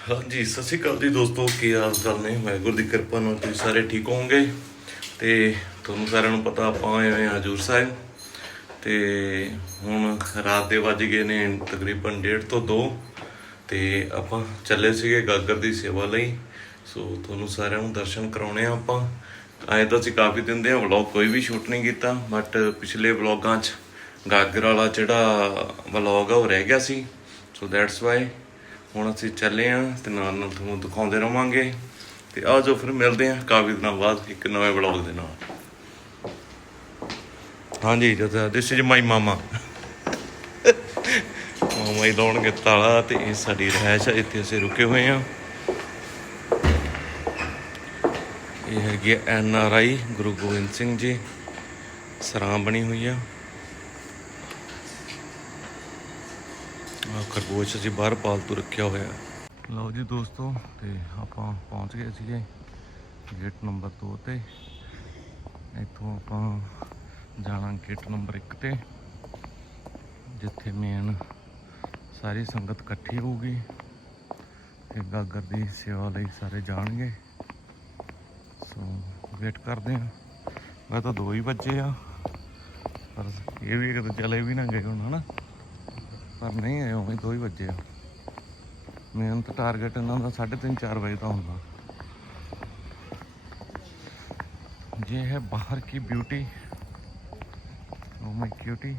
ਹਾਂਜੀ, ਸਤਿ ਸ਼੍ਰੀ ਅਕਾਲ ਜੀ ਦੋਸਤੋ, ਕੀ ਹਾਲ ਚਾਲ ਨੇ? ਵਾਹਿਗੁਰੂ ਦੀ ਕਿਰਪਾ ਨਾਲ ਤੁਸੀਂ ਸਾਰੇ ਠੀਕ ਹੋਵੋਗੇ। ਤੇ ਤੁਹਾਨੂੰ ਸਾਰਿਆਂ ਨੂੰ ਪਤਾ ਆਪਾਂ ਆਏ ਹੋਏ ਹਾਂ ਹਜੂਰ ਸਾਹਿਬ। ਤੇ ਹੁਣ ਰਾਤ ਦੇ ਵੱਜ ਗਏ ਨੇ ਤਕਰੀਬਨ 1:30 ਤੋਂ 2 ਤੇ ਆਪਾਂ ਚੱਲੇ ਸੀਗੇ ਗਾਗਰ ਦੀ ਸੇਵਾ ਲਈ। ਸੋ ਤੁਹਾਨੂੰ ਸਾਰਿਆਂ ਨੂੰ ਦਰਸ਼ਨ ਕਰਾਉਣੇ ਆ ਆਪਾਂ। ਆਏ ਤਾਂ ਅਸੀਂ ਕਾਫੀ ਦਿਨ ਦੇ ਵਲੌਗ ਕੋਈ ਵੀ ਸ਼ੂਟ ਨਹੀਂ ਕੀਤਾ। ਬਟ ਪਿਛਲੇ ਵਲੌਗਾਂ 'ਚ ਗਾਗਰ ਵਾਲਾ ਜਿਹੜਾ ਵਲੌਗ ਆ, ਉਹ ਰਹਿ ਗਿਆ ਸੀ। ਸੋ ਦੈਟਸ ਵਾਈ ਹੁਣ ਅਸੀਂ ਚੱਲੇ ਆ ਤੇ ਨਾਲ ਨਾਲ ਤੁਹਾਨੂੰ ਦਿਖਾਉਂਦੇ ਰਵਾਂਗੇ। ਤੇ ਆ ਜੋ ਫਿਰ ਮਿਲਦੇ ਆ ਕਾਫੀ ਦਿਨਾਂ ਬਾਅਦ ਇੱਕ ਨਵੇਂ ਵਲੌਗ ਦੇ ਨਾਲ। ਹਾਂਜੀ, ਜਦ ਦਿਸ ਇਜ਼ ਮਾਈ ਮਾਮਾ ਮਾਮਾ ਹੀ ਲਾਉਣਗੇ ਤਾਲਾ ਤੇ ਇਹ ਸਾਡੀ ਰਹਿਸ਼ ਇੱਥੇ ਅਸੀਂ ਰੁਕੇ ਹੋਏ ਆ। ਇਹ ਹੈਗੀ N R I, Guru Gobind Singh ji. ਸਰਾਂ ਬਣੀ ਹੋਈ ਆ। ਖਰਗੋਸ਼ ਅਸੀਂ ਬਾਹਰ ਪਾਲਤੂ ਰੱਖਿਆ ਹੋਇਆ ਲਓ ਜੀ ਦੋਸਤੋ, ਤੇ ਆਪਾਂ ਪਹੁੰਚ ਗਏ ਸੀਗੇ ਗੇਟ ਨੰਬਰ 2 ਤੇ। ਇੱਥੋਂ ਆਪਾਂ ਜਾਣਾ ਗੇਟ ਨੰਬਰ 1 ਤੇ, ਜਿੱਥੇ ਮੇਨ ਸਾਰੀ ਸੰਗਤ ਇਕੱਠੀ ਹੋਊਗੀ ਤੇ ਗਾਗਰ ਦੀ ਸੇਵਾ ਲਈ ਸਾਰੇ ਜਾਣਗੇ। ਸੋ ਵੇਟ ਕਰਦੇ ਆ ਮੈਂ ਤਾਂ ਦੋ ਹੀ ਬੱਚੇ ਆ, ਪਰ ਇਹ ਵੀ ਕਿਤੇ ਚਲੇ ਵੀ ਨਾ ਗਏ ਹੁਣ, ਹਨਾ? ਪਰ ਨਹੀਂ ਆਏ ਉਵੇਂ 2 ਹੀ ਵੱਜੇ ਆ ਮੇਨ ਤਾਂ ਟਾਰਗੇਟ ਇਹਨਾਂ ਦਾ 3:30 4 ਵਜੇ ਦਾ ਹੁੰਦਾ ये है बाहर की ब्यूटी ओ माय क्यूटी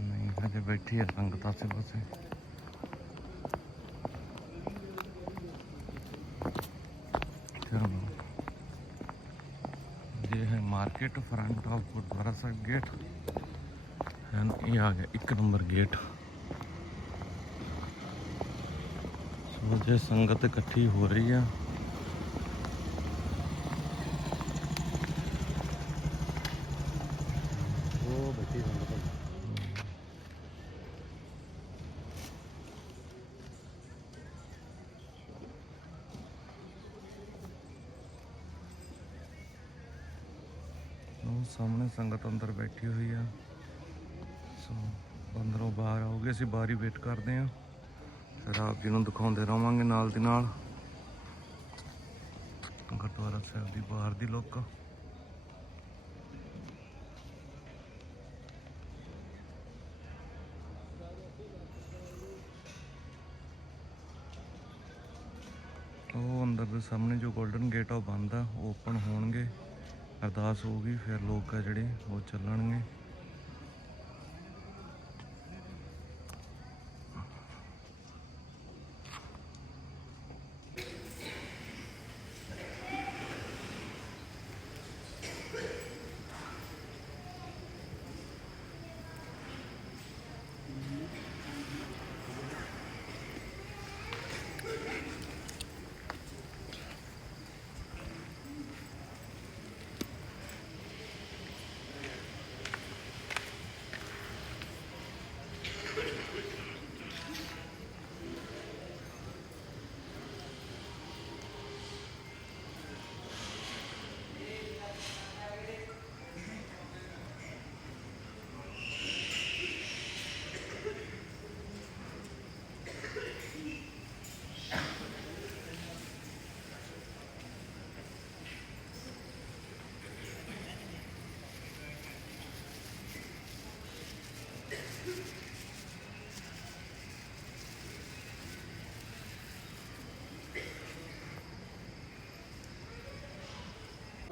नहीं हजे बैठी है संगत आसे पासे मार्केट फ्रंट ऑफ गुरुद्वारा साहब गेट एंड ये आ गया एक नंबर गेट ਸੋ ਜੇ ਸੰਗਤ ਇਕੱਠੀ ਹੋ ਰਹੀ ਆ ਸਾਹਮਣੇ ਸੰਗਤ ਅੰਦਰ ਬੈਠੀ ਹੋਈ ਆ। ਸੋ ਅੰਦਰੋਂ ਬਾਹਰ ਆਉਗੇ, ਅਸੀਂ ਬਾਹਰ ਹੀ ਵੇਟ ਕਰਦੇ ਆ। ਫਿਰ ਆਪ ਜੀ ਨੂੰ ਦਿਖਾਉਂਦੇ ਰਵਾਂਗੇ ਨਾਲ ਦੀ ਨਾਲ। ਗੁਰਦੁਆਰਾ ਸਾਹਿਬ ਦੀ ਬਾਹਰ ਦੀ ਲੁੱਕ ਉਹ ਅੰਦਰ ਦੇ ਸਾਹਮਣੇ ਜੋ 골ਡਨ ਗੇਟ ਆ, ਉਹ ਬੰਦ ਆ, ਉਹ ਓਪਨ ਹੋਣਗੇ। ਅਰਦਾਸ ਹੋ ਗਈ ਫਿਰ ਲੋਕ ਆ ਜਿਹੜੇ ਉਹ ਚੱਲਣਗੇ।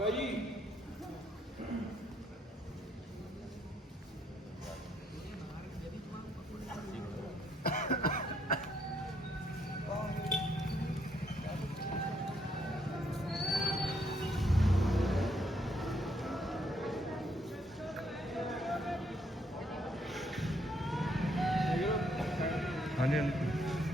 ਹਾਂਜੀ ਹਾਂਜੀ।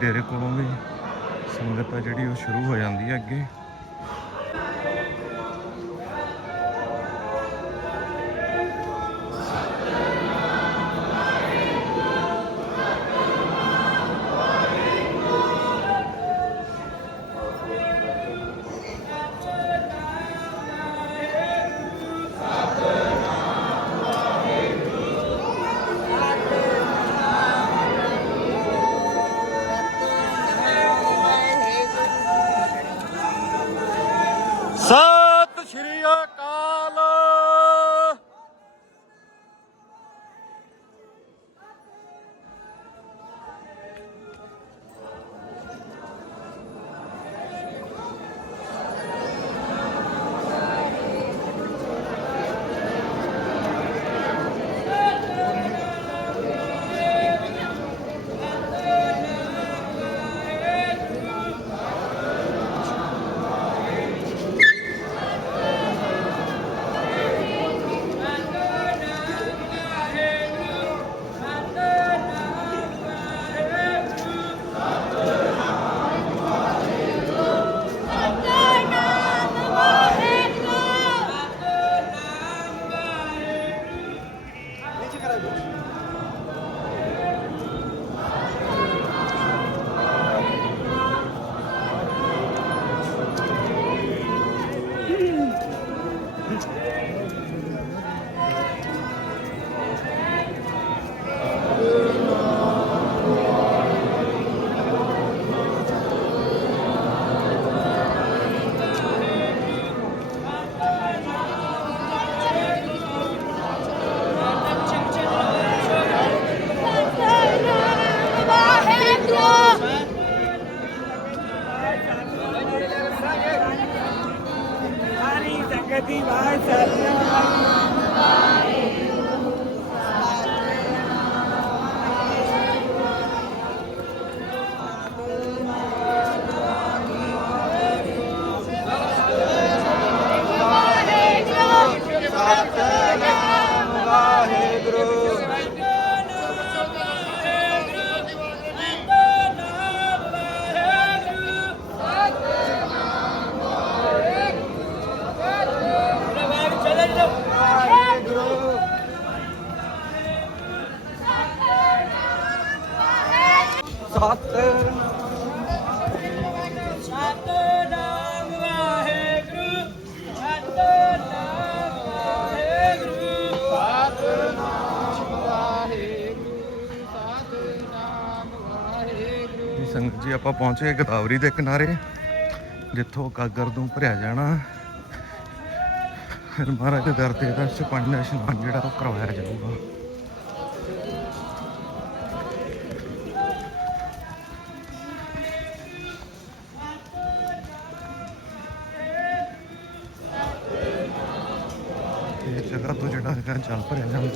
ਸਿੰਘ ਸਤਨਾਮ ਸੰਗਤ ਜੀ, ਆਪਾਂ ਪਹੁੰਚੇ ਗੋਦਾਵਰੀ ਦੇ ਕਿਨਾਰੇ, ਜਿੱਥੋਂ ਕਾਗਰ ਤੋਂ ਭਰਿਆ ਜਾਣਾ। ਫਿਰ ਮਹਾਰਾਜ ਦੇ ਦਰ ਤੇ ਦਾ ਪੰਜ ਦਾ ਇਸ਼ਨਾਨ ਜਿਹੜਾ ਉਹ ਕਰਵਾਇਆ ਜਾਊਗਾ। ਤੋਂ ਜਿਹੜਾ ਭਰਿਆ ਜਾਂਦਾ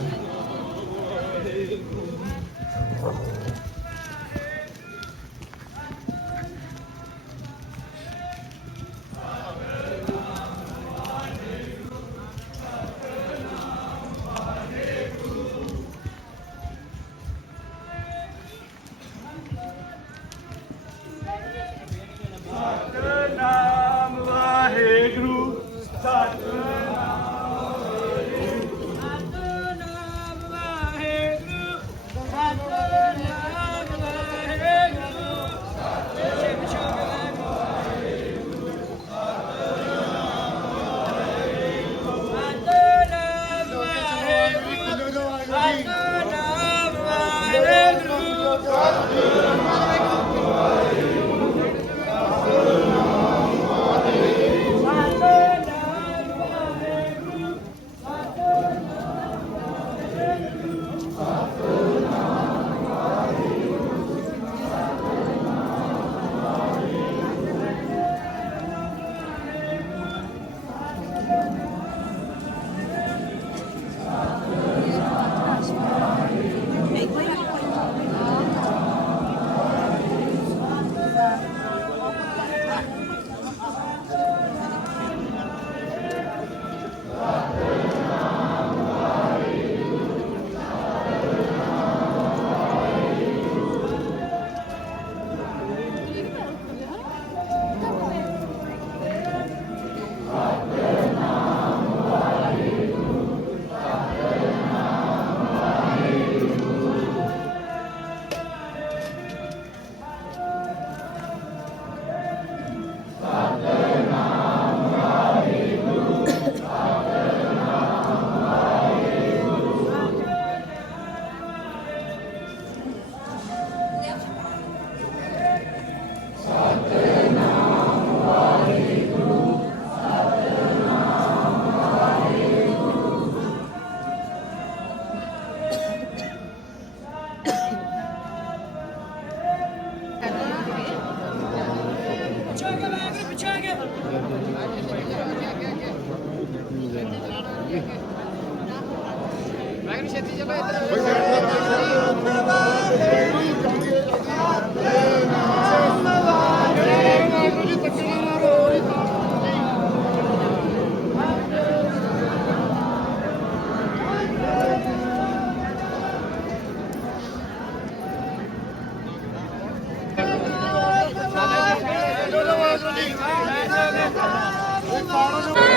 शेती Para, não.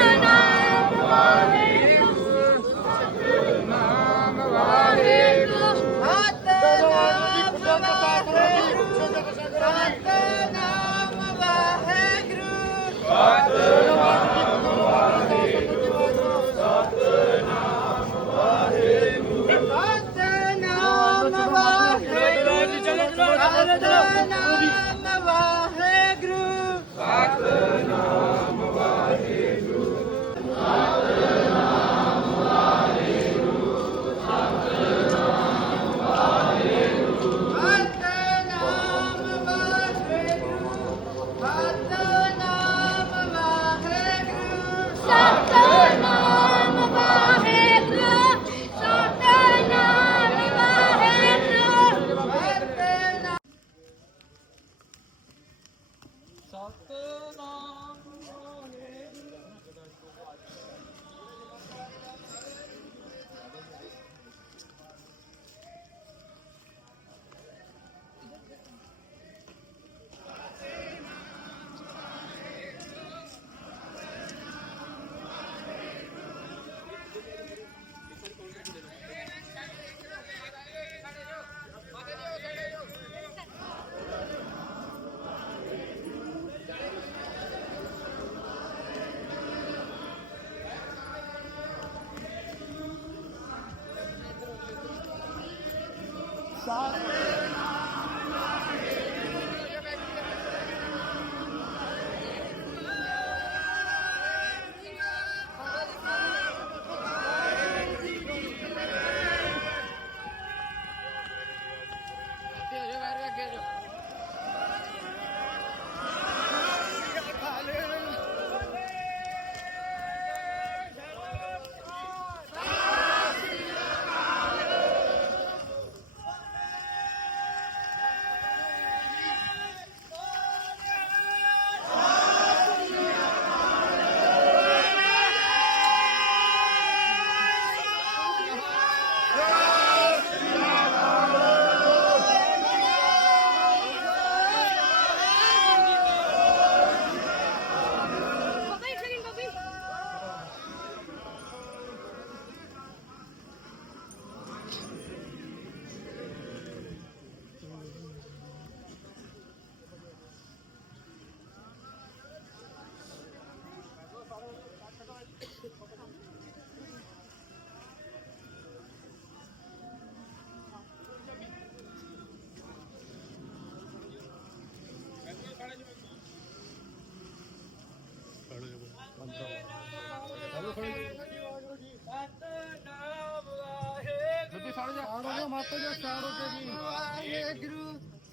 ਵਾਹਿਗੁਰੂ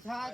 他